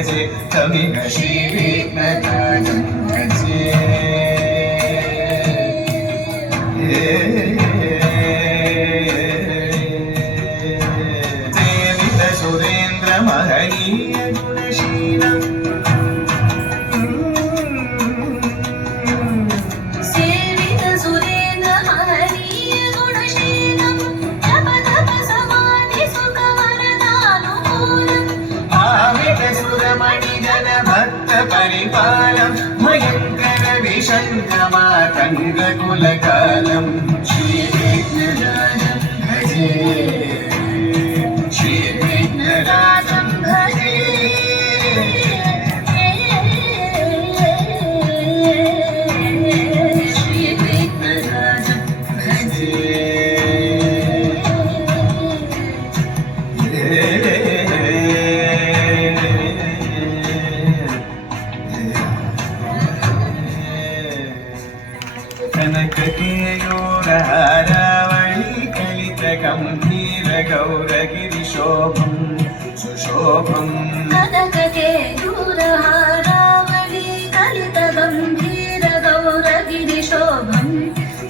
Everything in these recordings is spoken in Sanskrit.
भजे कविग श्रीविघ्नराजं भजे सेवित सुरेन्द्र महनीय गुणशीलम् सेवित सुरेन्द्र महनीय गुणशीलम् जप तप समाधि सुख वरदानुकूलम् भावित सुरमणि जन भक्त परिपालम् भयङ्कर विशङ्कमातङ्ग कुलकालम् श्रीविघ्नराजं भजे श्रीविघ्नराजं भजे श्रीविघ्नराजं भजे कनक केयूरहारावळी कलित गम्भीर गौरगिरिशोभं सुशोभम् कनक केयूरहारावळी कलित गम्भीर गौरगिरिशोभम्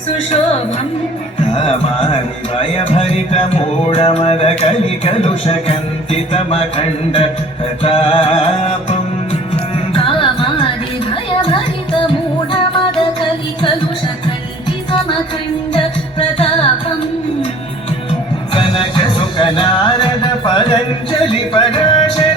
सुशोभम् कामारि भयभरित मूढमद कलिकलुषकन्तितमखण्ड प्रतापम् कामादि भयभरित मूढमद कलिकलुषकल्पितमखण्ड प्रतापम् कनक सुख नारद पतञ्जलि पराशर